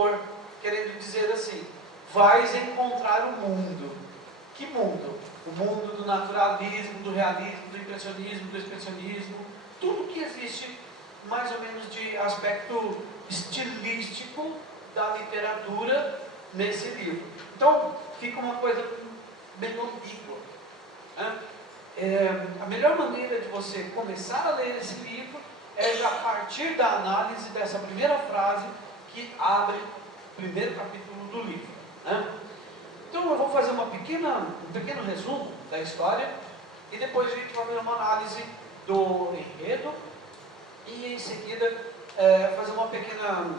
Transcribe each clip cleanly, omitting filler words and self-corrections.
leitor, querendo dizer assim: vais encontrar o mundo. Que mundo? O mundo do naturalismo, do realismo, do impressionismo, do expressionismo, tudo que existe mais ou menos de aspecto estilístico da literatura nesse livro. Então, fica uma coisa meio ambígua, né? A melhor maneira de você começar a ler esse livro é já partir da análise dessa primeira frase que abre o primeiro capítulo do livro, né? Então eu vou fazer um pequeno resumo da história e depois a gente vai fazer uma análise do enredo e em seguida fazer uma pequena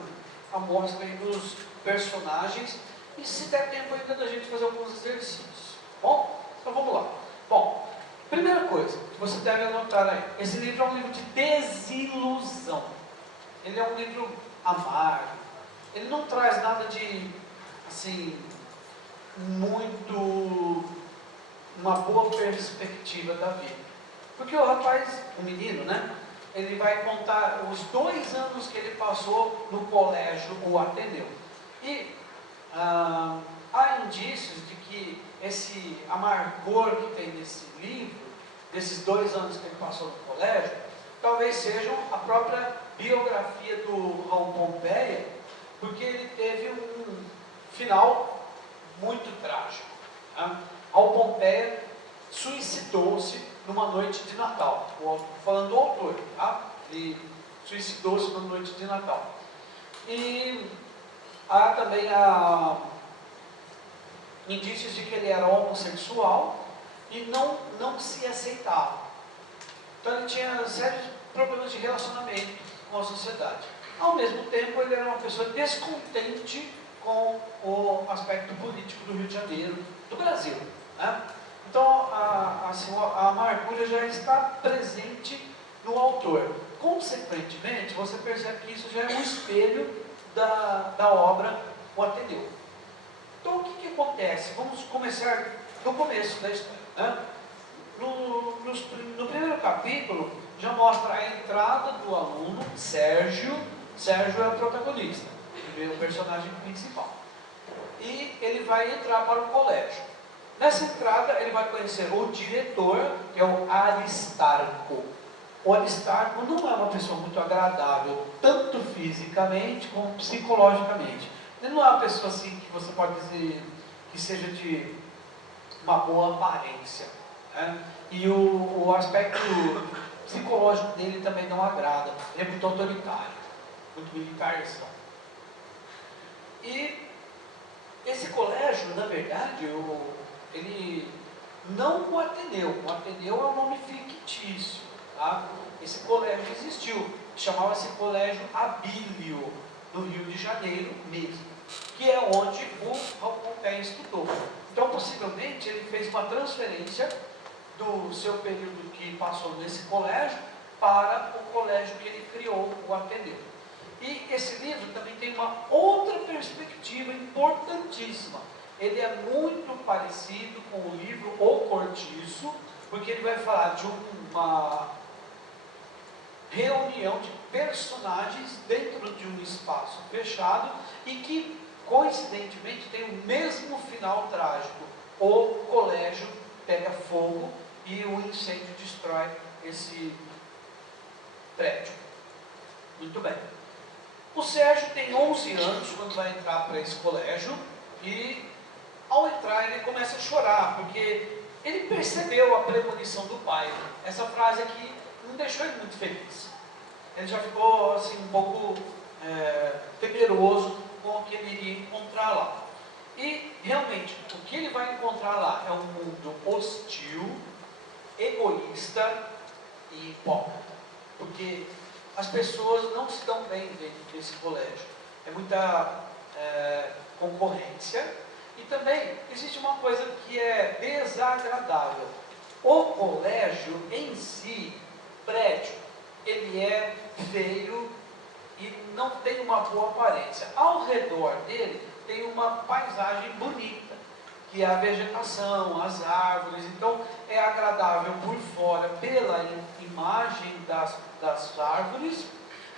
amostra aí dos personagens e, se der tempo ainda, da gente fazer alguns exercícios. Bom, então vamos lá. Bom, primeira coisa que você deve anotar aí: esse livro é um livro de desilusão. Ele é um livro amargo. Ele não traz nada de, assim, muito, uma boa perspectiva da vida. Porque o rapaz, o menino, né? Ele vai contar os 2 anos que ele passou no colégio, o Ateneu. E há indícios de que esse amargor que tem nesse livro, desses 2 anos que ele passou no colégio, talvez sejam a própria biografia do Raul Pompeia, porque ele teve um final muito trágico, né? Raul Pompeia suicidou-se numa noite de Natal. Falando do autor, tá? Ele suicidou-se numa noite de Natal. E há também indícios de que ele era homossexual e não se aceitava. Então ele tinha sérios problemas de relacionamento com a sociedade. Ao mesmo tempo, ele era uma pessoa descontente com o aspecto político do Rio de Janeiro, do Brasil, né? Então a amargura já está presente no autor. Consequentemente, você percebe que isso já é um espelho da obra O Ateneu. Então o que acontece? Vamos começar no começo da história, né? No primeiro capítulo já mostra a entrada do aluno Sérgio. Sérgio é o protagonista, o personagem principal. E ele vai entrar para o colégio. Nessa entrada ele vai conhecer o diretor, que é o Aristarco. O Aristarco não é uma pessoa muito agradável, tanto fisicamente como psicologicamente. Ele não é uma pessoa assim que você pode dizer que seja de uma boa aparência, né? E o aspecto psicológico dele também não agrada. Ele é muito autoritário, muito militarzão. E esse colégio, na verdade, ele não o Ateneu. O Ateneu é um nome fictício, tá? Esse colégio existiu, chamava-se Colégio Abílio, no Rio de Janeiro mesmo, que é onde o Raul Pompeia estudou. Então, possivelmente, ele fez uma transferência do seu período que passou nesse colégio para o colégio que ele criou, o Ateneu. E esse livro também tem uma outra perspectiva importantíssima. Ele é muito parecido com o livro O Cortiço, porque ele vai falar de uma reunião de personagens dentro de um espaço fechado e que, coincidentemente, tem o mesmo final trágico. O colégio pega fogo e o incêndio destrói esse prédio. Muito bem. O Sérgio tem 11 anos quando vai entrar para esse colégio e, ao entrar, ele começa a chorar, porque ele percebeu a premonição do pai. Essa frase aqui não deixou ele muito feliz. Ele já ficou assim, um pouco temeroso com o que ele iria encontrar lá. E, realmente, o que ele vai encontrar lá é um mundo hostil, egoísta e hipócrita. Porque as pessoas não se dão bem dentro desse colégio. É muita concorrência. E também existe uma coisa que é desagradável. O colégio em si, prédio, ele é feio e não tem uma boa aparência. Ao redor dele tem uma paisagem bonita, que é a vegetação, as árvores. Então é agradável por fora pela imagem das árvores,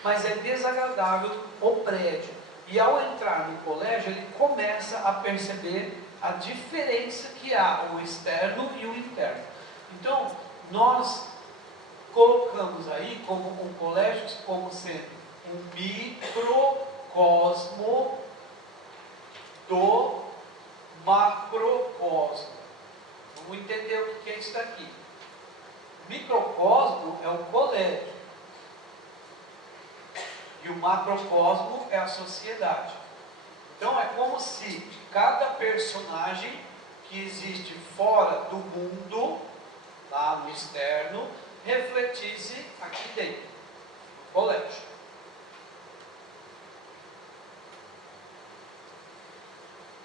mas é desagradável o prédio. E ao entrar no colégio, ele começa a perceber a diferença que há, o externo e o interno. Então, nós colocamos aí como um colégio como sendo um microcosmo do macrocosmo. Vamos entender o que é isso daqui. Microcosmo é o colégio e o macrocosmo é a sociedade. Então é como se cada personagem que existe fora do mundo, lá no externo, refletisse aqui dentro, no colégio.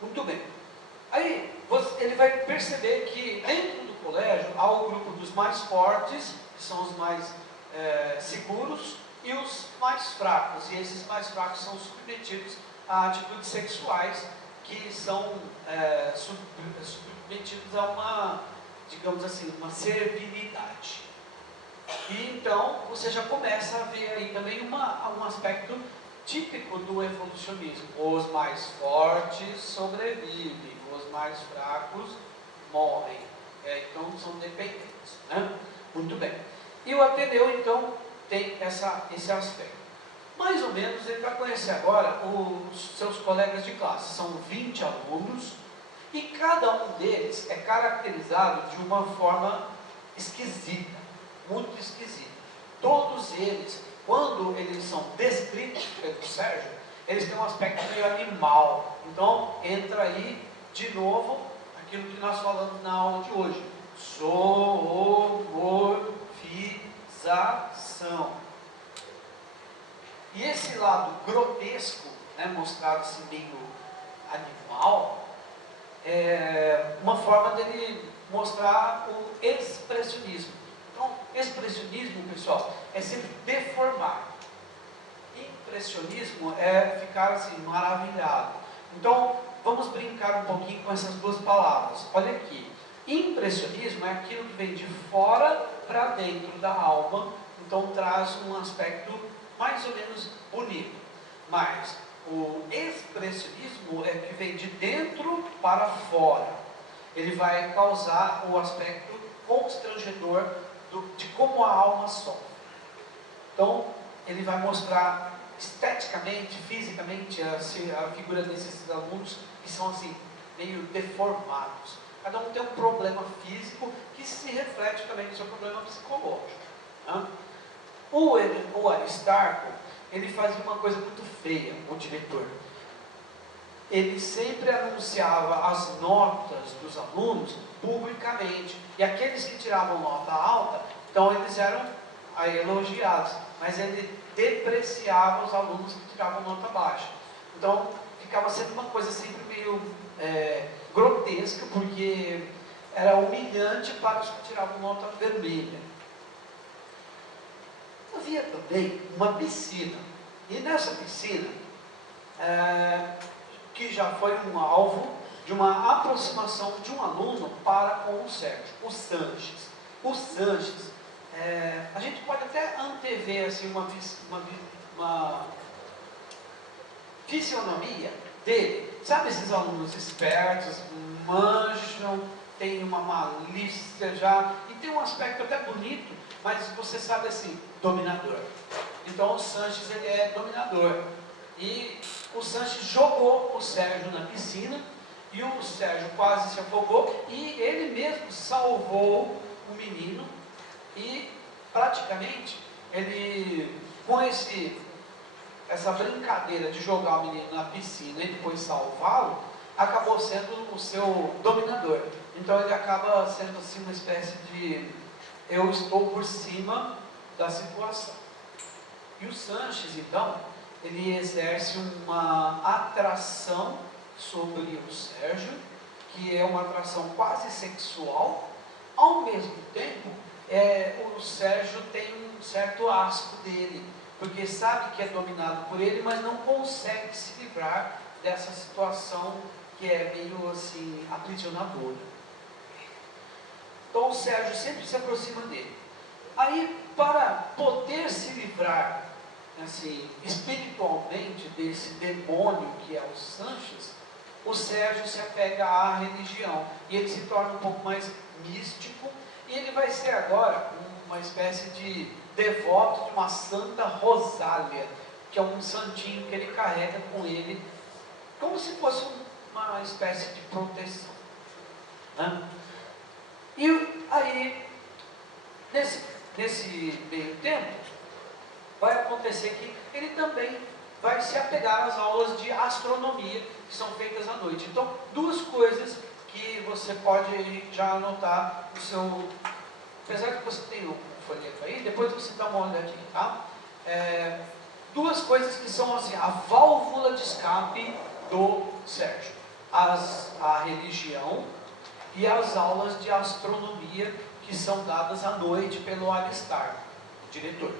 Muito bem. Aí ele vai perceber que dentro do colégio há o grupo dos mais fortes, que são os mais seguros, e os mais fracos. E esses mais fracos são submetidos a atitudes sexuais que são submetidos a uma, digamos assim, uma servilidade. E então você já começa a ver aí também um aspecto típico do evolucionismo. Os mais fortes sobrevivem, os mais fracos morrem. Então são dependentes, né? Muito bem. E o Ateneu então tem esse aspecto. Mais ou menos ele vai conhecer agora os seus colegas de classe. São 20 alunos e cada um deles é caracterizado de uma forma esquisita, muito esquisita. Todos eles, quando eles são descritos pelo Sérgio, eles têm um aspecto meio animal. Então entra aí de novo aquilo que nós falamos na aula de hoje: zoomorfização. E esse lado grotesco, né, mostrado assim meio animal, é uma forma dele mostrar o expressionismo. Então, expressionismo, pessoal, é sempre deformar. Impressionismo é ficar assim, maravilhado. Então, vamos brincar um pouquinho com essas duas palavras. Olha aqui, impressionismo é aquilo que vem de fora para dentro da alma, então traz um aspecto mais ou menos bonito. Mas o expressionismo é que vem de dentro para fora. Ele vai causar o aspecto constrangedor de como a alma sofre. Então, ele vai mostrar esteticamente, fisicamente, a figura desses alunos que são assim, meio deformados. Cada um tem um problema físico que se reflete também no seu problema psicológico. Né? O Aristarco, ele fazia uma coisa muito feia, o diretor. Ele sempre anunciava as notas dos alunos publicamente. E aqueles que tiravam nota alta, então eles eram elogiados. Mas ele depreciava os alunos que tiravam nota baixa. Então ficava sendo uma coisa sempre meio grotesca, porque era humilhante para os que tiravam nota vermelha. Havia também uma piscina, e nessa piscina, que já foi um alvo de uma aproximação de um aluno para com o Sérgio, o Sanches. O Sanches, a gente pode até antever assim, uma fisionomia dele. Sabe esses alunos espertos, manjam, tem uma malícia já, e tem um aspecto até bonito, mas você sabe assim, dominador. Então o Sanches, ele é dominador. E o Sanches jogou o Sérgio na piscina, e o Sérgio quase se afogou, e ele mesmo salvou o menino, e praticamente, ele, com essa brincadeira de jogar o menino na piscina e depois salvá-lo, acabou sendo o seu dominador. Então ele acaba sendo assim uma espécie de eu estou por cima da situação. E o Sanches, então, ele exerce uma atração sobre o Sérgio, que é uma atração quase sexual. Ao mesmo tempo, o Sérgio tem um certo asco dele, porque sabe que é dominado por ele, mas não consegue se livrar dessa situação que é meio assim, aprisionadora. Então o Sérgio sempre se aproxima dele. Aí, para poder se livrar assim, espiritualmente, desse demônio que é o Sanches, o Sérgio se apega à religião e ele se torna um pouco mais místico e ele vai ser agora uma espécie de devoto de uma Santa Rosália, que é um santinho que ele carrega com ele, como se fosse uma espécie de proteção, né? E aí, nesse meio tempo, vai acontecer que ele também vai se apegar às aulas de astronomia que são feitas à noite. Então, duas coisas que você pode já anotar no seu... Apesar que você tem o folheto aí, depois você dá uma olhadinha, tá? Duas coisas que são assim, a válvula de escape do Sérgio. A religião e as aulas de astronomia que são dadas à noite pelo Alistar, o diretor.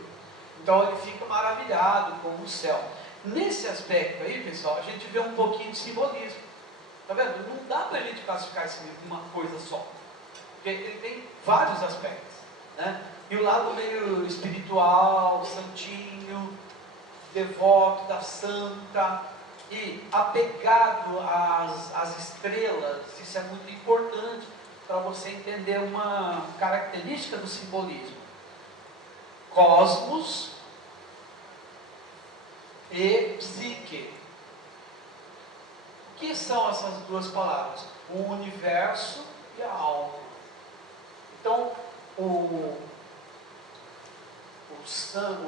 Então ele fica maravilhado com o céu. Nesse aspecto aí, pessoal, a gente vê um pouquinho de simbolismo. Tá vendo? Não dá para a gente classificar esse livro em uma coisa só. Porque ele tem vários aspectos, né? E o lado meio espiritual, santinho, devoto da santa e apegado às estrelas. Isso é muito importante para você entender uma característica do simbolismo. Cosmos e psique. O que são essas duas palavras? O universo e a alma. Então, o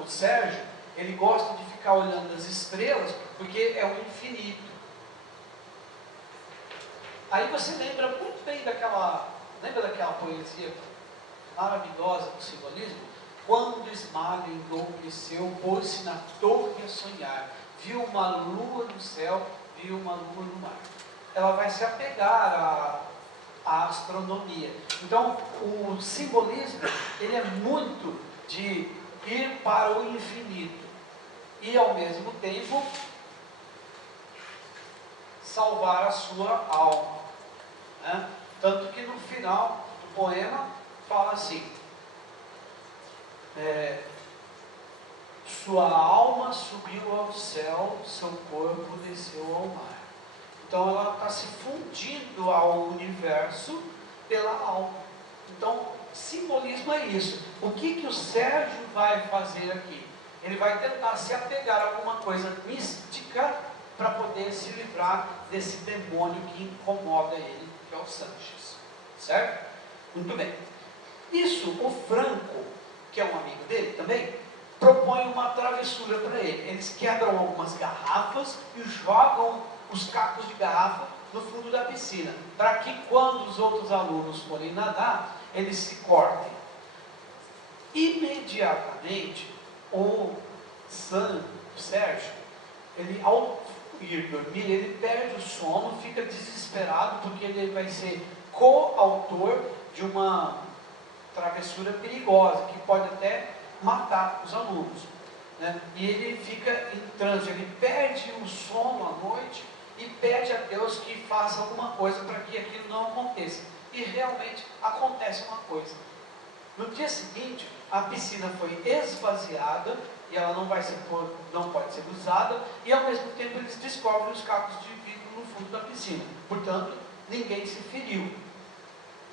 Sérgio, ele gosta de ficar olhando as estrelas, porque é o infinito. Aí você lembra muito bem lembra daquela poesia maravilhosa do simbolismo? Quando Ismael enlouqueceu, pôs-se na torre a sonhar, viu uma lua no céu, viu uma lua no mar. Ela vai se apegar à astronomia. Então, o simbolismo, ele é muito de ir para o infinito e, ao mesmo tempo, salvar a sua alma, né? Tanto que no final do poema fala assim: sua alma subiu ao céu, seu corpo desceu ao mar. Então ela está se fundindo ao universo pela alma. Então, simbolismo é isso. O que o Sérgio vai fazer aqui? Ele vai tentar se apegar a alguma coisa mística para poder se livrar desse demônio que incomoda ele, que é o Sanches. Certo? Muito bem. Isso, o Franco, que é um amigo dele também, propõe uma travessura para ele. Eles quebram algumas garrafas e jogam os cacos de garrafa no fundo da piscina, para que quando os outros alunos forem nadar, eles se cortem. Imediatamente, o Sérgio, ele, ao ir dormir, ele perde o sono, fica desesperado, porque ele vai ser coautor de uma travessura perigosa, que pode até matar os alunos, né? E ele fica em transe, ele perde o sono à noite e pede a Deus que faça alguma coisa para que aquilo não aconteça. E realmente acontece uma coisa. No dia seguinte, a piscina foi esvaziada e ela não pode ser usada, e ao mesmo tempo eles descobrem os cacos de vidro no fundo da piscina. Portanto, ninguém se feriu.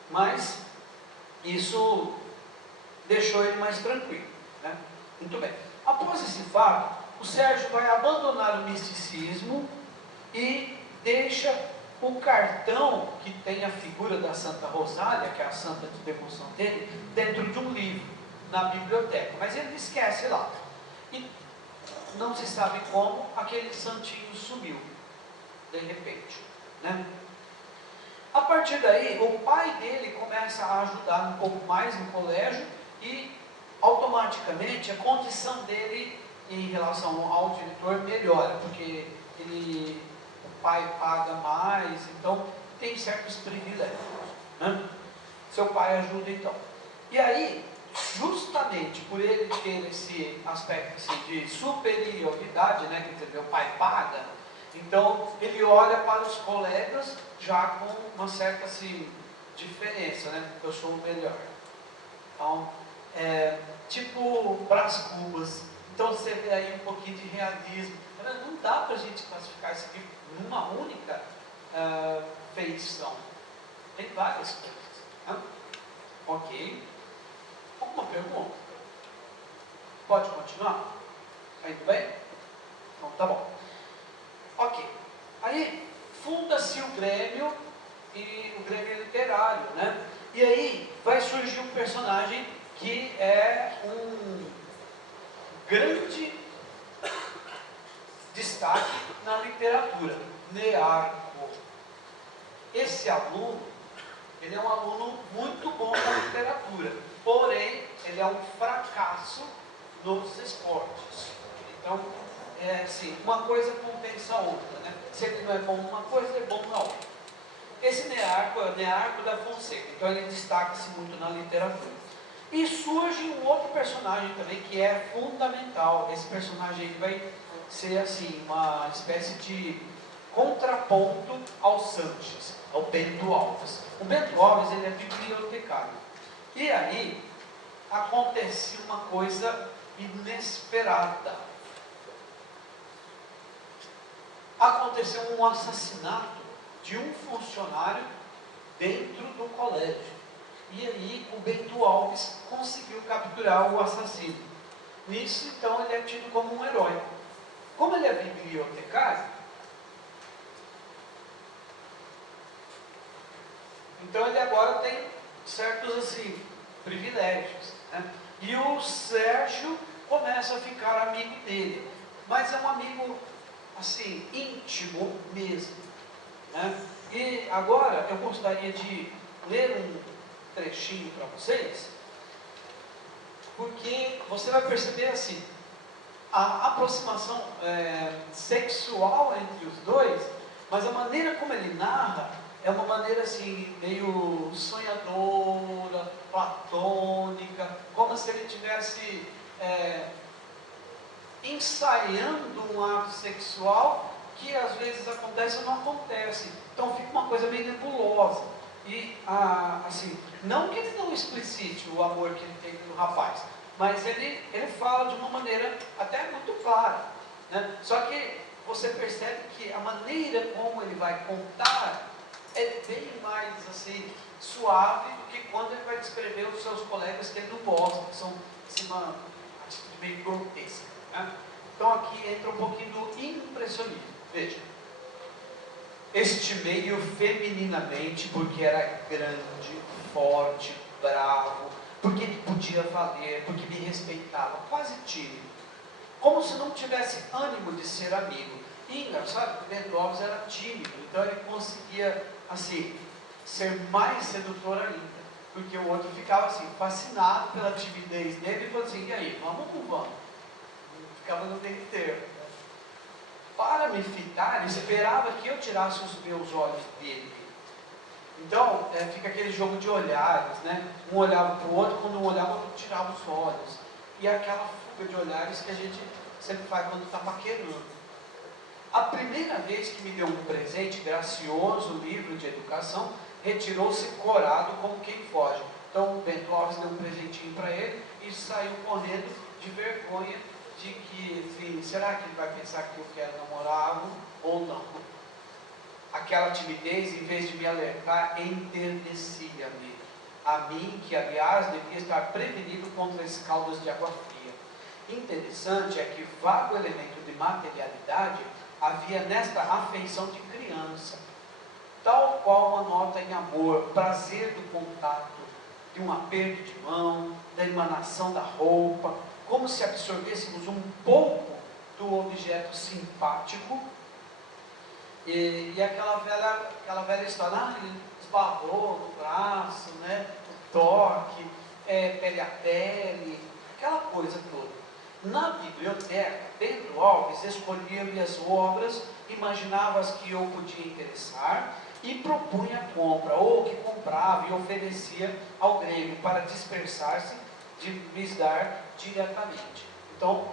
Mas isso deixou ele mais tranquilo, né? Muito bem. Após esse fato, o Sérgio vai abandonar o misticismo e deixa o cartão que tem a figura da Santa Rosália, que é a santa de devoção dele, dentro de um livro, na biblioteca. Mas ele esquece lá. E não se sabe como aquele santinho sumiu, de repente, né? A partir daí, o pai dele começa a ajudar um pouco mais no colégio e automaticamente a condição dele em relação ao diretor melhora, porque o pai paga mais, então tem certos privilégios, né? Seu pai ajuda então. E aí, justamente por ele ter esse aspecto assim, de superioridade, né? Quer dizer, meu pai paga, então ele olha para os colegas já com uma certa assim, diferença, né? Eu sou o melhor. Então, tipo Brás Cubas Então você vê aí um pouquinho de realismo. Não dá para a gente classificar esse livro numa única feição. Tem várias coisas. Né? Ok. Alguma pergunta? Pode continuar? Tá indo bem? Então tá bom. Ok. Aí funda-se o Grêmio, e o Grêmio literário, né? E aí vai surgir um personagem que é um grande destaque na literatura, Nearco. Esse aluno, ele é um aluno muito bom na literatura, porém, ele é um fracasso nos esportes. Então, assim, uma coisa compensa a outra, né? Se ele não é bom numa coisa, ele é bom na outra. Esse Nearco é o Nearco da Fonseca, então ele destaca-se muito na literatura. E surge um outro personagem também que é fundamental. Esse personagem ele vai ser assim, uma espécie de contraponto ao Sanches, ao Bento Alves. O Bento Alves ele é bibliotecário. E aí acontece uma coisa inesperada. Aconteceu um assassinato de um funcionário dentro do colégio. E aí o Bento Alves conseguiu capturar o assassino. Nisso, então, ele é tido como um herói. Como ele é bibliotecário, então ele agora tem certos, assim, privilégios. Né? E o Sérgio começa a ficar amigo dele. Mas é um amigo, assim, íntimo mesmo. Né? E agora eu gostaria de ler um trechinho para vocês, porque você vai perceber assim, a aproximação sexual entre os dois, mas a maneira como ele narra é uma maneira assim, meio sonhadora, platônica, como se ele estivesse ensaiando um ato sexual que às vezes acontece ou não acontece. Então fica uma coisa meio nebulosa. E, assim, não que ele não explicite o amor que ele tem pelo rapaz, mas ele fala de uma maneira até muito clara. Né? Só que você percebe que a maneira como ele vai contar é bem mais, assim, suave do que quando ele vai descrever os seus colegas que ele não gosta, que são, assim, uma atitude meio grotesca. Né? Então aqui entra um pouquinho do impressionismo. Veja. Estimei-o femininamente porque era grande, forte, bravo, porque me podia valer, porque me respeitava, quase tímido, como se não tivesse ânimo de ser amigo. E engraçado, o Bento Alves era tímido, então ele conseguia, assim, ser mais sedutor ainda, porque o outro ficava assim, fascinado pela timidez dele e falou assim, e aí, vamos ou não vamos? Ficava no meio termo. Para me fitar, ele esperava que eu tirasse os meus olhos dele. Então, fica aquele jogo de olhares, né? Um olhava para o outro, quando um olhava, o outro tirava os olhos. E aquela fuga de olhares que a gente sempre faz quando está paquerando. A primeira vez que me deu um presente gracioso, livro de educação, retirou-se corado como quem foge. Então, o Bento Alves deu um presentinho para ele e saiu correndo de vergonha de que, assim, será que ele vai pensar que eu quero namorá-lo ou não? Aquela timidez, em vez de me alertar, enternecia-me. A mim, que aliás devia estar prevenido contra escaldas de água fria. Interessante é que vago elemento de materialidade havia nesta afeição de criança, tal qual uma nota em amor, prazer do contato, de um aperto de mão, da emanação da roupa, como se absorvêssemos um pouco do objeto simpático, e aquela velha história, ele esbarrou no braço, né, o toque, pele a pele, aquela coisa toda. Na biblioteca, Bento Alves escolhia-me as obras, imaginava as que eu podia interessar e propunha a compra, ou que comprava e oferecia ao Grêmio para dispersar-se de lhes dar diretamente. Então,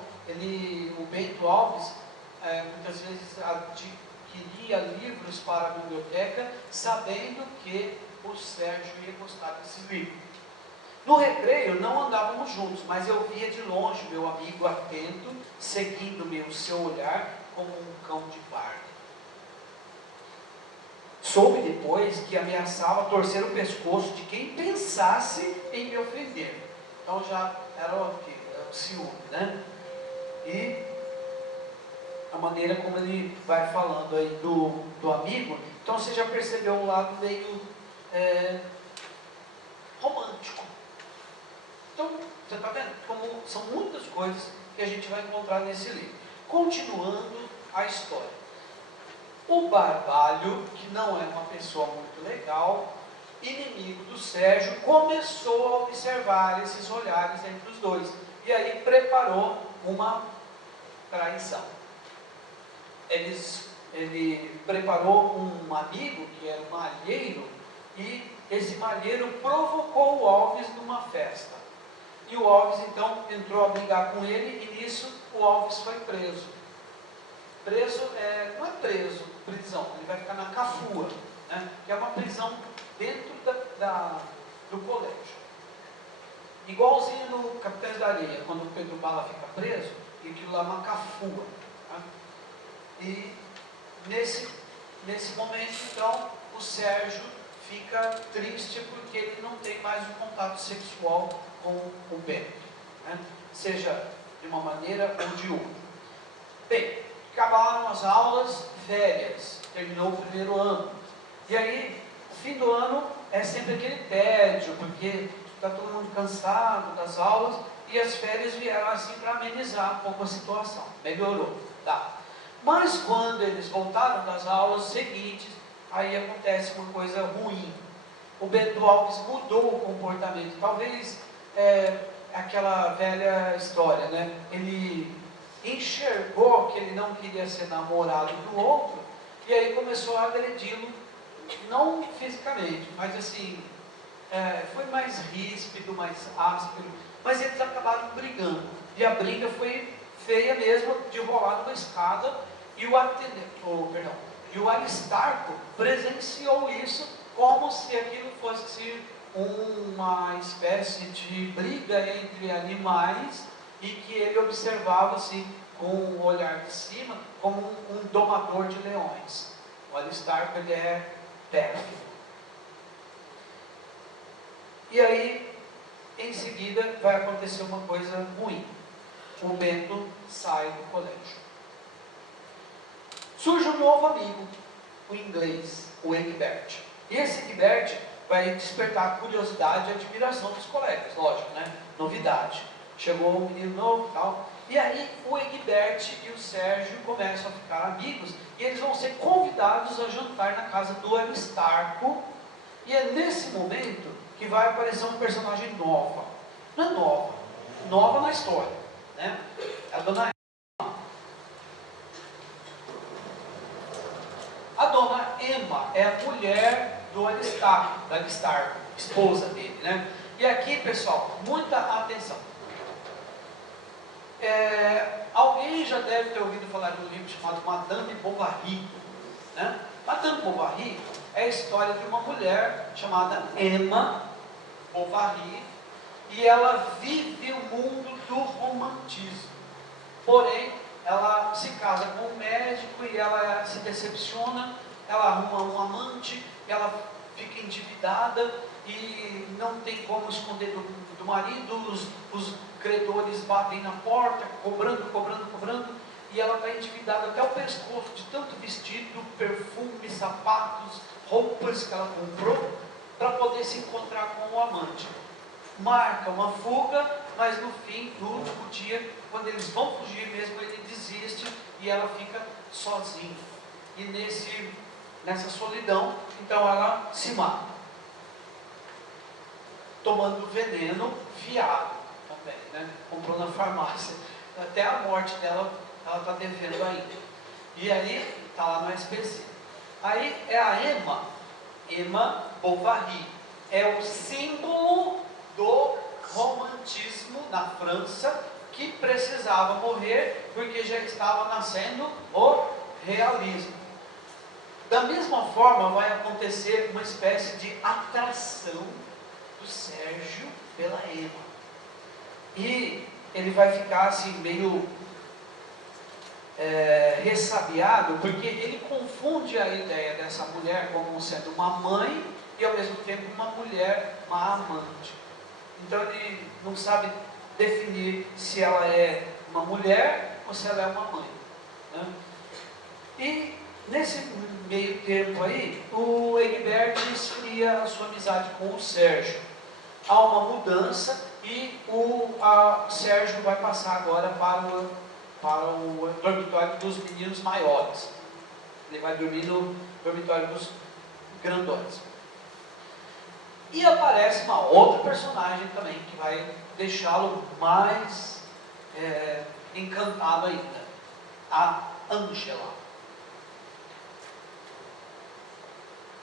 o Bento Alves muitas vezes adquiria livros para a biblioteca, sabendo que o Sérgio ia gostar desses livros. No recreio não andávamos juntos, mas eu via de longe meu amigo atento, seguindo-me o seu olhar como um cão de guarda. Soube depois que ameaçava torcer o pescoço de quem pensasse em me ofender. Então já era o quê? Era o ciúme, né? E a maneira como ele vai falando aí do amigo, então você já percebeu um lado meio romântico. Então, você está vendo como são muitas coisas que a gente vai encontrar nesse livro. Continuando a história. O Barbalho, que não é uma pessoa muito legal, inimigo do Sérgio, começou a observar esses olhares entre os dois. E aí preparou uma traição. Ele preparou um amigo, que era um malheiro, e esse malheiro provocou o Alves numa festa. E o Alves então entrou a brigar com ele, e nisso o Alves foi preso. Preso, não é preso, prisão, ele vai ficar na cafua, né? Que é uma prisão dentro do colégio. Igualzinho no Capitães da Areia, quando o Pedro Bala fica preso, e aquilo lá é uma cafua. Tá? E nesse momento, então, o Sérgio fica triste porque ele não tem mais um contato sexual com o Bento, né? Seja de uma maneira ou de outra. Bem, acabaram as aulas, férias, terminou o primeiro ano. E aí, o fim do ano é sempre aquele tédio, porque está todo mundo cansado das aulas, e as férias vieram assim para amenizar um pouco a situação. Melhorou, tá? Mas quando eles voltaram das aulas seguintes, aí acontece uma coisa ruim. O Bento Alves mudou o comportamento. Talvez aquela velha história, né? Ele enxergou que ele não queria ser namorado do outro, e aí começou a agredi-lo, não fisicamente, mas assim, foi mais ríspido, mais áspero, mas eles acabaram brigando, e a briga foi feia mesmo, de rolar numa escada, e o Aristarco presenciou isso como se aquilo fosse uma espécie de briga entre animais, e que ele observava assim, com o olhar de cima, como um domador de leões. O Aristarco, ele é pérfido. E aí, em seguida, vai acontecer uma coisa ruim. O Bento sai do colégio. Surge um novo amigo, o inglês, o Egbert. E esse Egbert vai despertar a curiosidade e a admiração dos colegas, lógico, né? Novidade. Chegou um menino novo e tal. E aí o Egbert e o Sérgio começam a ficar amigos, e eles vão ser convidados a jantar na casa do Aristarco. E é nesse momento que vai aparecer um personagem nova. Não é nova na história, né? A dona Emma. A dona Emma é a mulher do Aristarco, esposa dele, né? E aqui, pessoal, muita atenção. Alguém já deve ter ouvido falar de um livro chamado Madame Bovary, né? Madame Bovary é a história de uma mulher chamada Emma Bovary, e ela vive o mundo do romantismo. Porém, ela se casa com um médico e ela se decepciona, ela arruma um amante, ela fica endividada e não tem como esconder do marido, os credores batem na porta, cobrando, e ela está endividada até o pescoço de tanto vestido, perfume, sapatos, roupas que ela comprou, para poder se encontrar com o amante. Marca uma fuga, mas no fim, no último dia, quando eles vão fugir mesmo, ele desiste e ela fica sozinha. E nessa solidão, então ela se mata, tomando veneno viário também, né? Comprou na farmácia. Até a morte dela, ela está devendo ainda. E aí, está lá no SPC. Aí é a Emma Bovary. É o símbolo do romantismo na França, que precisava morrer porque já estava nascendo o realismo. Da mesma forma vai acontecer uma espécie de atração do Sérgio pela Emma. E ele vai ficar assim meio ressabiado, porque ele confunde a ideia dessa mulher como sendo uma mãe e ao mesmo tempo uma mulher, uma amante. Então ele não sabe definir se ela é uma mulher ou se ela é uma mãe, né? E nesse meio tempo aí, o Egberto esfria a sua amizade com o Sérgio. Há uma mudança e o Sérgio vai passar agora para o dormitório dos meninos maiores. Ele vai dormir no dormitório dos grandões. E aparece uma outra personagem também, que vai deixá-lo mais encantado ainda. A Ângela.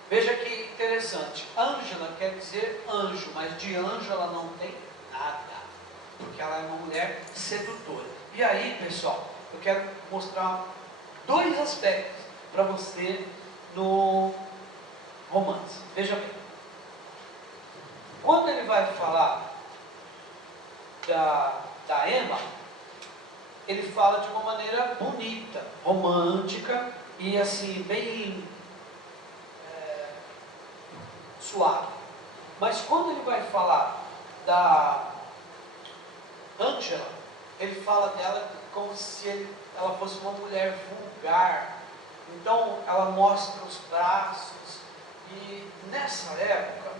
Veja que interessante. Ângela quer dizer anjo, mas de anjo ela não tem nada. Porque ela é uma mulher sedutora. E aí, pessoal, eu quero mostrar dois aspectos para você no romance. Veja bem. Quando ele vai falar da Emma, ele fala de uma maneira bonita, romântica e assim, bem suave. Mas quando ele vai falar da Ângela, ele fala dela como se ela fosse uma mulher vulgar. Então ela mostra os braços. E nessa época,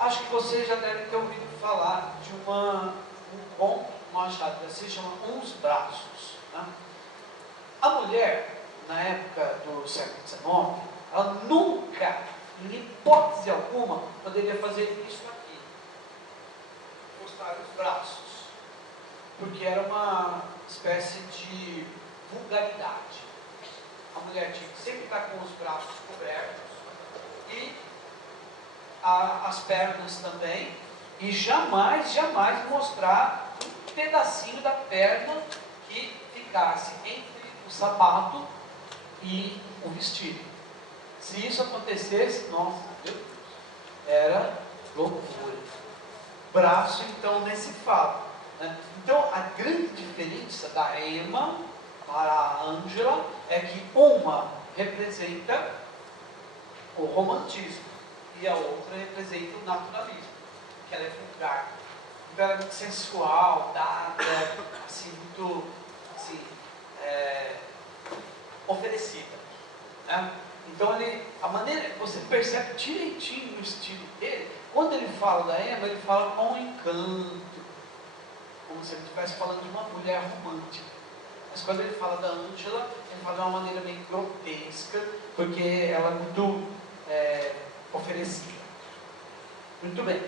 acho que você já deve ter ouvido falar de um conto, Machado de Assis, chama Uns Braços, né? A mulher, na época do século XIX, ela nunca, em hipótese alguma, poderia fazer isso aqui, mostrar os braços, porque era uma espécie de vulgaridade. A mulher tinha que sempre estar com os braços cobertos e as pernas também, e jamais mostrar um pedacinho da perna que ficasse entre o sapato e o vestido. Se isso acontecesse, nossa, meu Deus, era loucura. Braço, então, nesse fala, né? Então, a grande diferença da Emma para a Ângela é que uma representa o romantismo e a outra representa o naturalismo, que ela é vulgar. Então ela é muito sensual, dada, assim, muito assim, oferecida, né? Então a maneira, você percebe direitinho o estilo dele. Quando ele fala da Emma, ele fala com um encanto, como se ele estivesse falando de uma mulher romântica. Mas quando ele fala da Ângela, ele fala de uma maneira meio grotesca, porque ela é muito oferecida. Muito bem.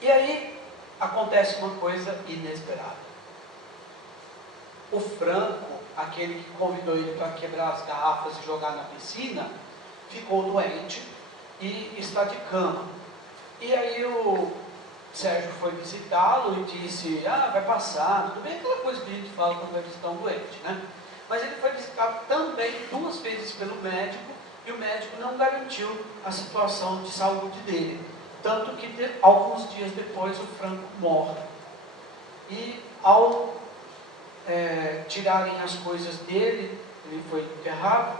E aí acontece uma coisa inesperada. O Franco, aquele que convidou ele para quebrar as garrafas e jogar na piscina, ficou doente e está de cama. E aí o Sérgio foi visitá-lo e disse: vai passar, tudo bem, aquela coisa que a gente fala quando vai visitar um doente, né? Mas ele foi visitado também 2 vezes pelo médico, e o médico não garantiu a situação de saúde dele. Tanto que alguns dias depois o Franco morre. E ao tirarem as coisas dele, ele foi enterrado,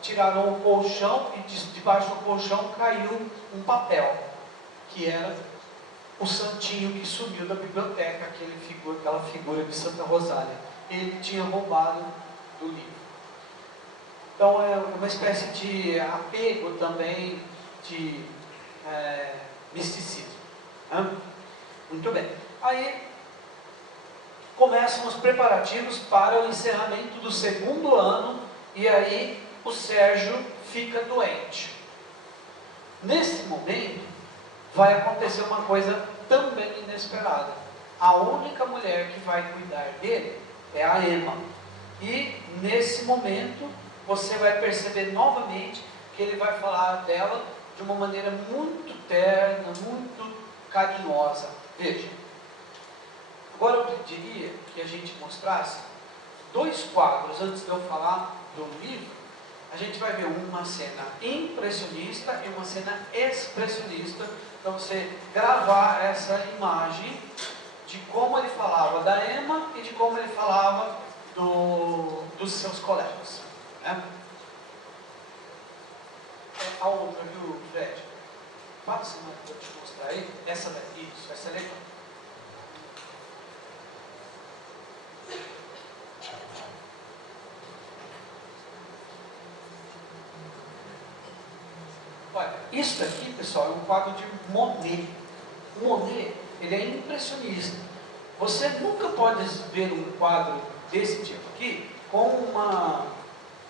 tiraram o colchão e debaixo do colchão caiu um papel, que era o santinho que sumiu da biblioteca, aquela figura de Santa Rosália. Ele tinha roubado do livro. Então é uma espécie de apego também, de misticismo. Muito bem. Aí começam os preparativos para o encerramento do 2º ano, e aí o Sérgio fica doente. Nesse momento vai acontecer uma coisa também inesperada. A única mulher que vai cuidar dele é a Emma. E nesse momento você vai perceber novamente que ele vai falar dela de uma maneira muito terna, muito carinhosa. Veja. Agora eu pediria que a gente mostrasse 2 quadros, antes de eu falar do livro, a gente vai ver uma cena impressionista e uma cena expressionista, para você gravar essa imagem de como ele falava da Emma e de como ele falava dos seus colegas. Né? A outra, viu, Fred? Passa uma para eu te mostrar aí. Essa daqui, isso vai ser legal. Olha, isso daqui, pessoal, é um quadro de Monet. O Monet, ele é impressionista. Você nunca pode ver um quadro desse tipo aqui com uma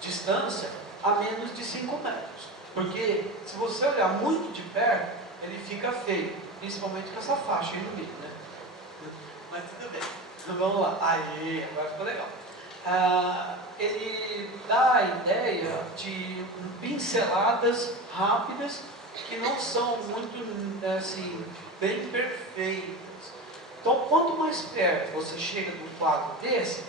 distância a menos de 5 metros. Porque se você olhar muito de perto, ele fica feio. Principalmente com essa faixa aí no meio, né? Mas tudo bem. Então vamos lá. Aí, agora ficou legal. Ele dá a ideia de pinceladas rápidas que não são muito assim, bem perfeitas. Então, quanto mais perto você chega de um quadro desse,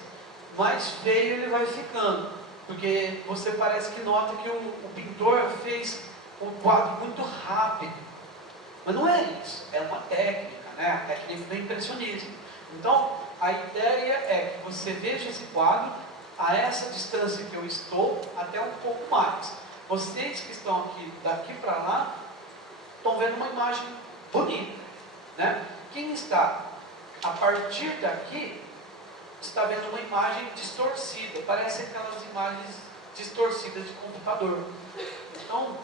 mais feio ele vai ficando, porque você parece que nota que o pintor fez um quadro muito rápido, mas não é isso, é uma técnica, né? A técnica do impressionismo. Então, a ideia é que você veja esse quadro a essa distância que eu estou, até um pouco mais. Vocês que estão aqui, daqui para lá, estão vendo uma imagem bonita, né? Quem está a partir daqui, está vendo uma imagem distorcida, parece aquelas imagens distorcidas de computador. Então,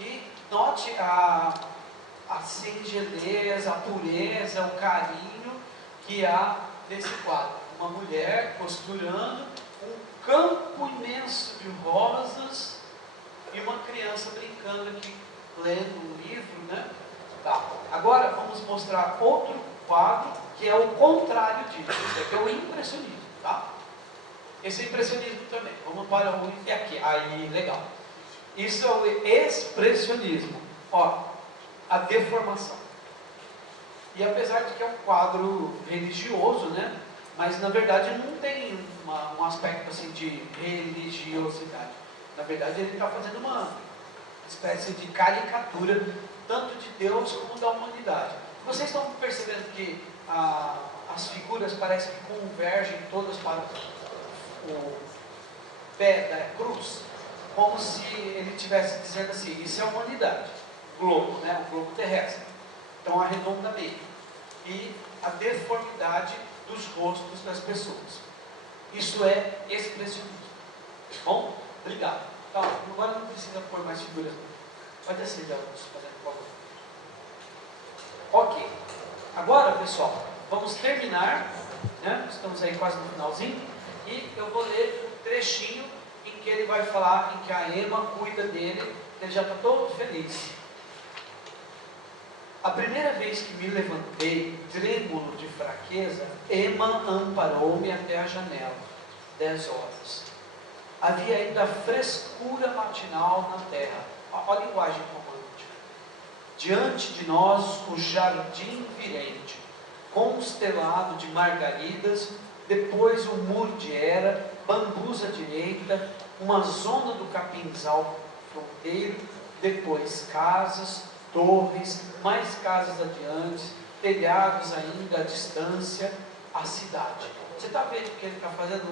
e note a singeleza, a pureza, o carinho que há nesse quadro. Uma mulher costurando, um campo imenso de rosas e uma criança brincando aqui, lendo um livro, né? Tá. Agora vamos mostrar outro quadro que é o contrário disso. Esse aqui é o impressionismo, tá? Esse é o impressionismo também. Vamos para o aqui. Aí, legal. Isso é o expressionismo. Ó, a deformação. E apesar de que é um quadro religioso, né? Mas na verdade não tem um aspecto assim de religiosidade. Na verdade ele está fazendo uma espécie de caricatura tanto de Deus como da humanidade. Vocês estão percebendo que as figuras parecem que convergem todas para o pé da cruz? Como se ele estivesse dizendo assim, isso é a humanidade, o globo, né? O globo terrestre. Então arredonda meio. E a deformidade dos rostos das pessoas. Isso é expressionismo. Bom? Obrigado. Então, agora não precisa pôr mais figuras. Pode descer, fazendo por favor. Ok. Agora, pessoal, vamos terminar, né? Estamos aí quase no finalzinho. E eu vou ler um trechinho em que ele vai falar, em que a Emma cuida dele, ele já está todo feliz. A primeira vez que me levantei, trêmulo de fraqueza, Emma amparou-me até a janela. 10 horas. Havia ainda frescura matinal na terra. Olha a linguagem romântica. Diante de nós, o jardim virente, constelado de margaridas, depois o muro de Hera, bambus à direita, uma zona do capinzal fronteiro, depois casas, torres, mais casas adiante, telhados ainda à distância, a cidade. Você está vendo que ele está fazendo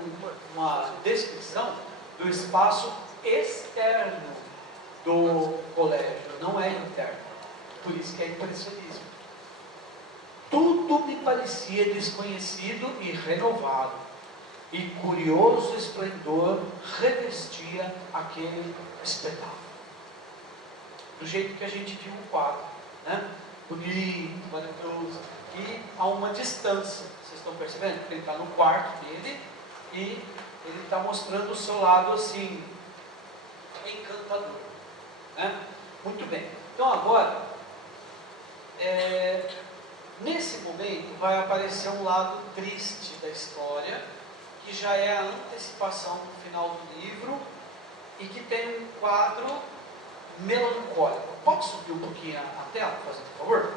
uma descrição do espaço externo do colégio, não é interno. Por isso que é impressionismo. Tudo me parecia desconhecido e renovado, e curioso esplendor revestia aquele espetáculo. Do jeito que a gente viu o quadro, né? Bonito, maravilhoso, e a uma distância. Vocês estão percebendo? Ele está no quarto dele e ele está mostrando o seu lado assim, encantador, né? Muito bem. Então agora, nesse momento vai aparecer um lado triste da história, que já é a antecipação do final do livro e que tem um quadro melancólico. Pode subir um pouquinho a tela, por favor?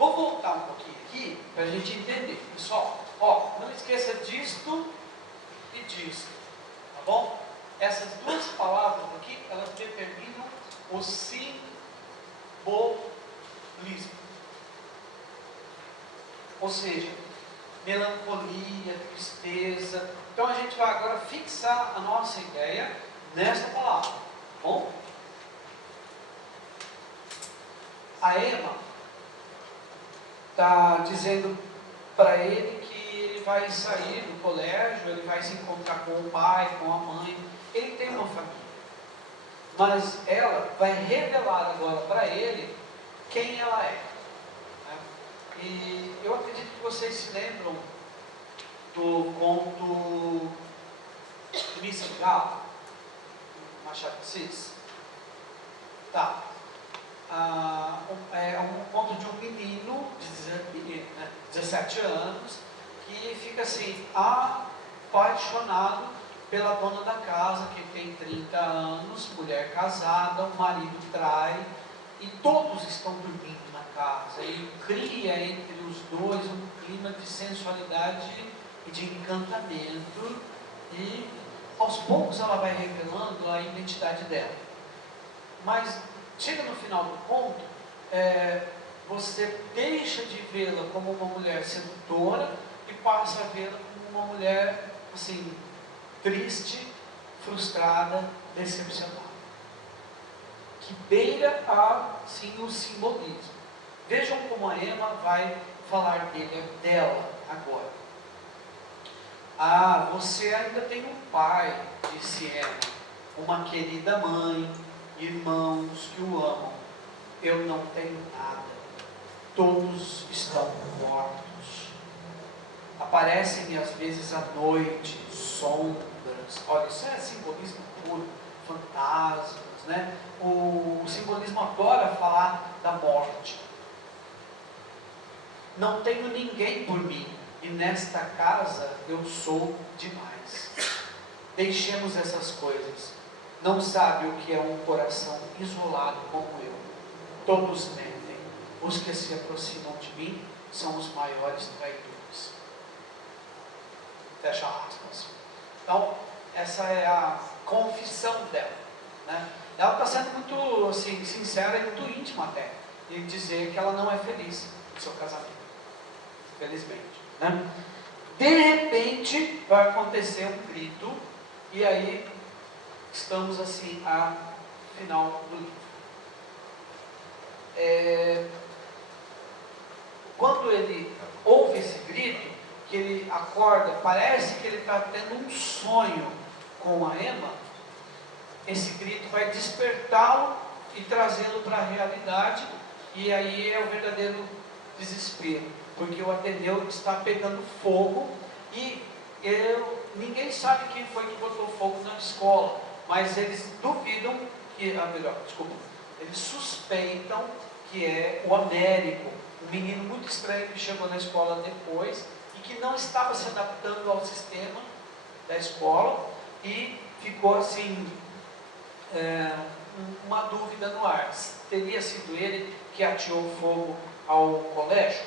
Vou voltar um pouquinho aqui para a gente entender. Pessoal, ó, não esqueça disto e disto, tá bom? Essas duas palavras aqui, elas determinam o simbolismo. Ou seja, melancolia, tristeza. Então a gente vai agora fixar a nossa ideia nessa palavra, tá bom? A Emma está dizendo para ele que ele vai sair do colégio, ele vai se encontrar com o pai, com a mãe, ele tem uma família. Mas ela vai revelar agora para ele quem ela é. Né? E eu acredito que vocês se lembram do conto Miss Galo, Machado de Assis? Tá. É um conto de um menino de 17 anos que fica assim, apaixonado pela dona da casa, que tem 30 anos, mulher casada, o marido trai, e todos estão dormindo na casa, e cria entre os dois um clima de sensualidade e de encantamento, e aos poucos ela vai revelando a identidade dela. Mas chega no final do conto, você deixa de vê-la como uma mulher sedutora e passa a vê-la como uma mulher assim, triste, frustrada, decepcionada, que beira sim o simbolismo. Vejam como a Emma vai falar dela agora. Você ainda tem um pai, disse Emma, uma querida mãe, irmãos que o amam. Eu não tenho nada, todos estão mortos. Aparecem às vezes à noite, sombras. Olha, isso é simbolismo puro, fantasmas, né? O simbolismo adora falar da morte. Não tenho ninguém por mim, e nesta casa eu sou demais. Deixemos essas coisas. Não sabe o que é um coração isolado como eu. Todos mentem. Os que se aproximam de mim são os maiores traidores. Fecha aspas. Então, essa é a confissão dela. Né? Ela está sendo muito assim, sincera e muito íntima até, em dizer que ela não é feliz no seu casamento. Felizmente. Né? De repente, vai acontecer um grito, e aí estamos assim, a final do livro. Quando ele ouve esse grito, que ele acorda, parece que ele está tendo um sonho com a Emma, esse grito vai despertá-lo e trazê-lo para a realidade, e aí é o verdadeiro desespero, porque o Ateneu está pegando fogo, e ninguém sabe quem foi que botou fogo na escola, mas eles duvidam que, eles suspeitam que é o Américo, um menino muito estranho que chegou na escola depois e que não estava se adaptando ao sistema da escola e ficou assim, uma dúvida no ar. Teria sido ele que ateou fogo ao colégio?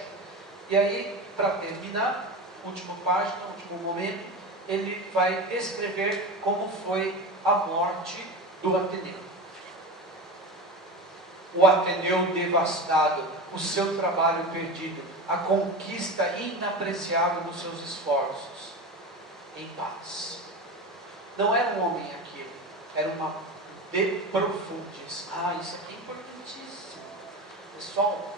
E aí, para terminar, última página, último momento, ele vai escrever como foi a morte do Ateneu. O Ateneu devastado, o seu trabalho perdido, a conquista inapreciável dos seus esforços, em paz. Não era um homem aquilo, era uma de profundis. Isso aqui é importantíssimo. Pessoal,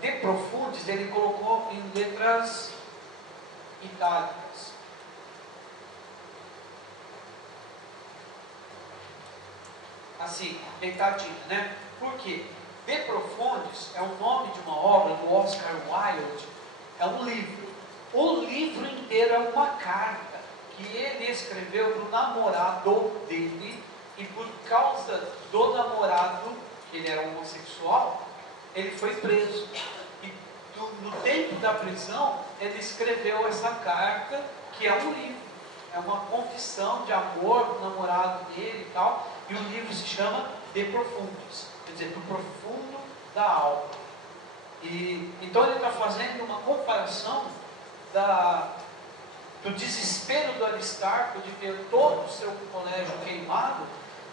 de profundis ele colocou em letras itálicas. Assim, deitadinha, né? Por quê? De Profundis é o nome de uma obra do Oscar Wilde, é um livro. O livro inteiro é uma carta que ele escreveu para o namorado dele, e por causa do namorado, que ele era homossexual, ele foi preso. E no tempo da prisão, ele escreveu essa carta, que é um livro. É uma confissão de amor do namorado dele e tal. E o livro se chama De Profundis, quer dizer, do profundo da alma. Então ele está fazendo uma comparação do desespero do Aristarco de ver todo o seu colégio queimado,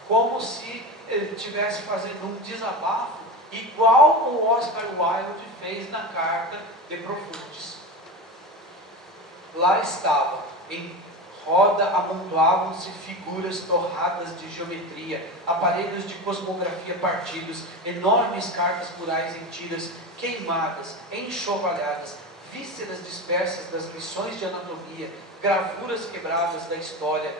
como se ele estivesse fazendo um desabafo, igual o Oscar Wilde fez na carta de Profundis. Lá estava, em roda amontoavam-se figuras torradas de geometria, aparelhos de cosmografia partidos, enormes cartas murais em tiras, queimadas, enxovalhadas, vísceras dispersas das lições de anatomia, gravuras quebradas da história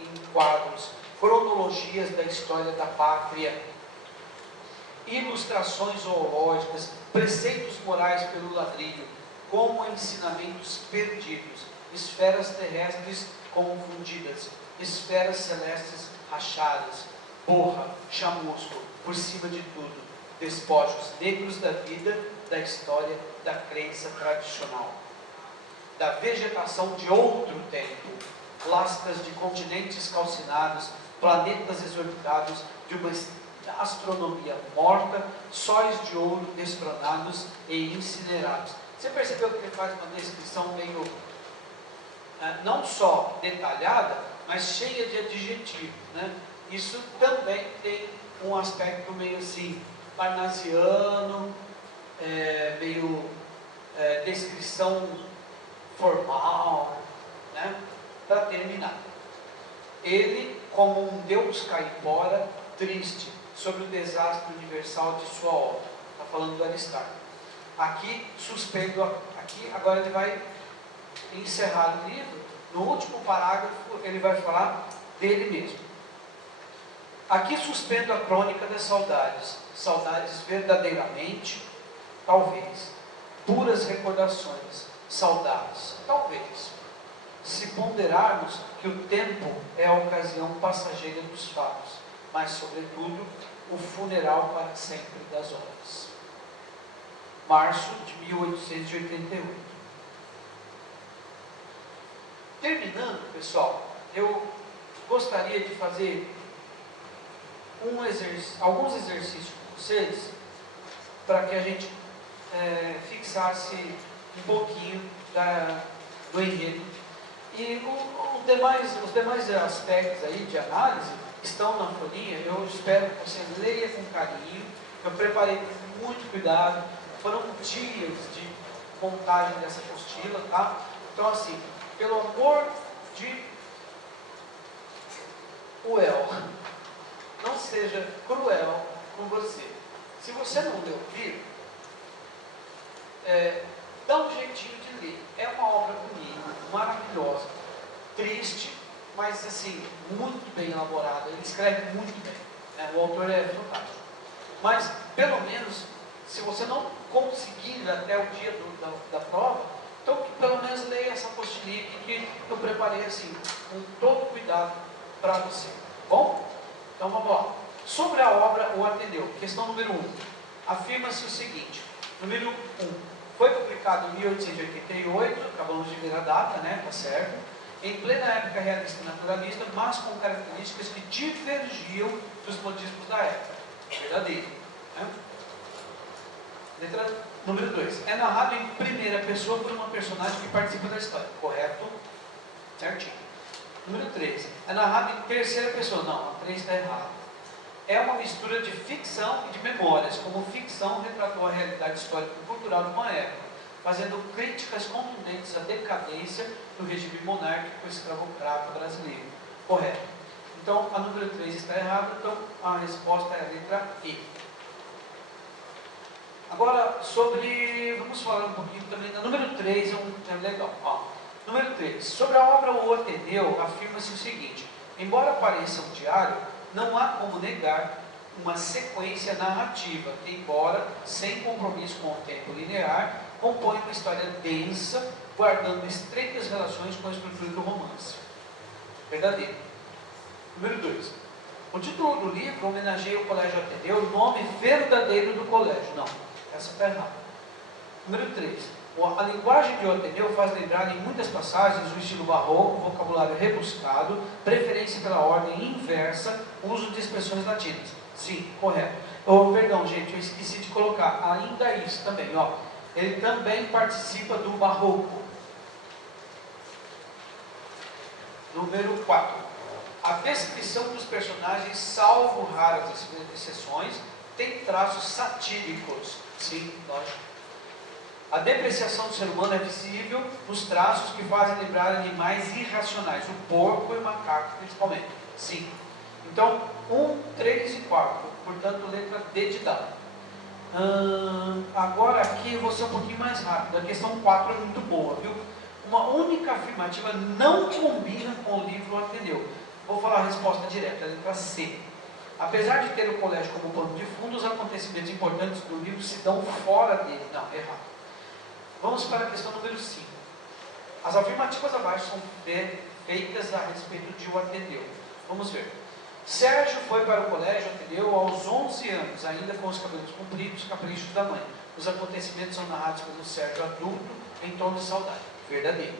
em quadros, cronologias da história da pátria, ilustrações zoológicas, preceitos morais pelo ladrilho, como ensinamentos perdidos, esferas terrestres confundidas, esferas celestes rachadas, borra, chamusco, por cima de tudo, despojos negros da vida, da história, da crença tradicional, da vegetação de outro tempo, lascas de continentes calcinados, planetas exorbitados, de uma astronomia morta, sóis de ouro destronados e incinerados. Você percebeu que ele faz uma descrição meio, não só detalhada, mas cheia de adjetivos, né? Isso também tem um aspecto meio assim, parnasiano, meio descrição formal, né? Para terminar. Ele, como um Deus caipora, triste, sobre o desastre universal de sua obra. Está falando do Aristarco. Aqui, agora ele vai encerrar o livro. No último parágrafo, ele vai falar dele mesmo. Aqui suspendo a crônica das saudades. Saudades verdadeiramente, talvez. Puras recordações. Saudades, talvez. Se ponderarmos que o tempo é a ocasião passageira dos fatos, mas, sobretudo, o funeral para sempre das horas. Março de 1888. Terminando, pessoal, eu gostaria de fazer alguns exercícios com vocês, para que a gente fixasse um pouquinho do enredo. E os demais aspectos aí de análise estão na folhinha. Eu espero que você leia com carinho. Eu preparei com muito cuidado. Foram dias de montagem dessa apostila, tá? Então, assim, pelo amor de Uel, não seja cruel com você. Se você não leu o livro, dá um jeitinho de ler. É uma obra bonita, maravilhosa, triste, mas assim, muito bem elaborada. Ele escreve muito bem. O autor é fantástico. Mas, pelo menos, se você não conseguir até o dia da prova, então pelo menos leia essa apostilinha aqui que eu preparei assim, com todo cuidado para você. Bom? Então vamos lá. Sobre a obra O Ateneu, questão número 1. Afirma-se o seguinte. Número 1. Foi publicado em 1888, acabamos de ver a data, né? Tá certo? Em plena época realista e naturalista, mas com características que divergiam dos modismos da época. Verdadeiro. Né? Letra número 2. É narrado em primeira pessoa por uma personagem que participa da história. Correto? Certinho. Número 3. É narrado em terceira pessoa. Não, a 3 está errada. É uma mistura de ficção e de memórias. Como ficção, retratou a realidade histórica e cultural de uma época, fazendo críticas contundentes à decadência do regime monárquico escravocrata brasileiro. Correto. Então, a número 3 está errada, então a resposta é a letra E. Agora, vamos falar um pouquinho também da número 3, é legal. Número 3. Sobre a obra O Ateneu, afirma-se o seguinte: embora pareça um diário, não há como negar uma sequência narrativa que, embora sem compromisso com o tempo linear, compõe uma história densa, guardando estreitas relações com a estrutura do romance. Verdadeiro. Número 2. O título do livro homenageia o Colégio Ateneu, o nome verdadeiro do colégio. Não, essa está errada. Número 3. A linguagem de O Ateneu faz lembrar em muitas passagens o estilo barroco, vocabulário rebuscado, preferência pela ordem inversa, uso de expressões latinas. Sim, correto. Oh, perdão, gente, eu esqueci de colocar. Ainda isso também, ó. Ele também participa do barroco. Número 4. A descrição dos personagens, salvo raras exceções, tem traços satíricos. Sim, lógico. A depreciação do ser humano é visível nos traços que fazem lembrar animais irracionais, o porco e o macaco principalmente. Sim. Então, 1, 3 e 4. Portanto, letra D de dado. Agora aqui eu vou ser um pouquinho mais rápido. A questão 4 é muito boa, viu? Uma única afirmativa não combina com o livro Ateneu. Vou falar a resposta direta, a letra C. Apesar de ter o colégio como pano de fundo, os acontecimentos importantes do livro se dão fora dele. Não, errado. Vamos para a questão número 5. As afirmativas abaixo são feitas a respeito de o Ateneu. Vamos ver. Sérgio foi para o colégio Ateneu aos 11 anos, ainda com os cabelos compridos, caprichos da mãe. Os acontecimentos são narrados pelo Sérgio adulto em tom de saudade. Verdadeiro.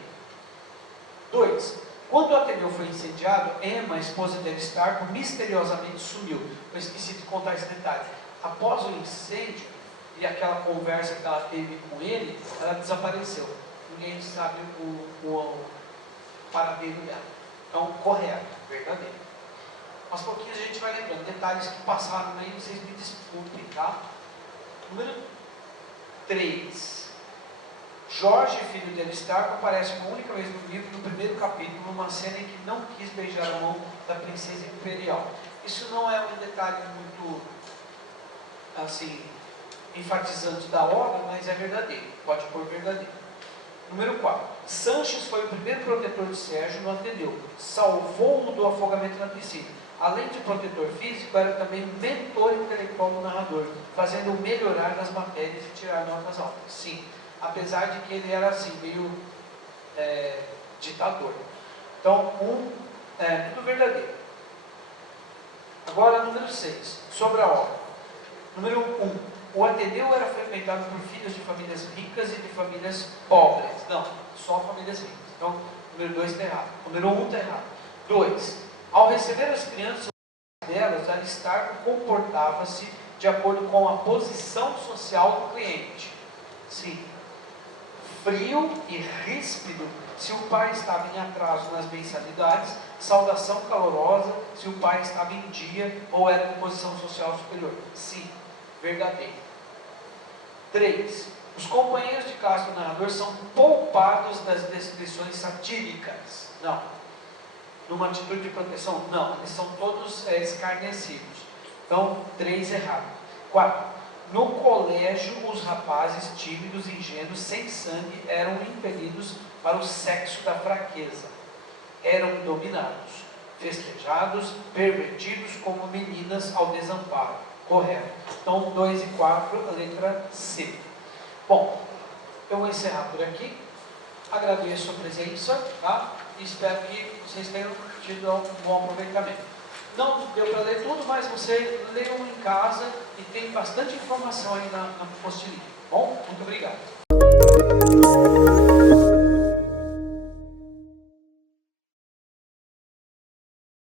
2. Quando o Ateneu foi incendiado, Emma, esposa de Aristarco, misteriosamente sumiu. Eu esqueci de contar esse detalhe. Após o incêndio e aquela conversa que ela teve com ele, ela desapareceu. Ninguém sabe o paradeiro dela. Então, correto, verdadeiro. Aos pouquinhos a gente vai lembrando detalhes que passaram aí, vocês me desculpem, tá? Número 3. Jorge, filho de Aristarco, aparece uma única vez no livro, no primeiro capítulo, numa cena em que não quis beijar a mão da princesa imperial. Isso não é um detalhe muito, assim, enfatizante da obra, mas é verdadeiro. Pode pôr verdadeiro. Número 4. Sanches foi o primeiro protetor de Sérgio no Ateneu. Salvou-o do afogamento na piscina. Além de protetor físico, era também um mentor intelectual do narrador, fazendo-o melhorar nas matérias e tirar notas altas. Sim. Apesar de que ele era assim, meio ditador. Então, tudo verdadeiro. Agora, número 6, sobre a obra. Número 1, o Ateneu era frequentado por filhos de famílias ricas e de famílias pobres. Não, só famílias ricas. Então, número 2 está errado. Número 1 está errado. 2, ao receber as crianças delas, Aristarco comportava-se de acordo com a posição social do cliente. Sim. Frio e ríspido se o pai estava em atraso nas mensalidades, saudação calorosa se o pai estava em dia ou era de posição social superior. Sim, verdadeiro. 3. Os companheiros de classe do narrador são poupados das descrições satíricas. Não. Numa atitude de proteção? Não. Eles são todos escarnecidos. Então, 3 errado. 4. No colégio, os rapazes tímidos, ingênuos, sem sangue, eram impelidos para o sexo da fraqueza. Eram dominados, festejados, pervertidos como meninas ao desamparo. Correto. Então, 2 e 4, a letra C. Bom, eu vou encerrar por aqui. Agradeço a presença, tá? E espero que vocês tenham tido um bom aproveitamento. Não deu para ler tudo, mas você leu em casa e tem bastante informação aí na apostila. Bom, muito obrigado.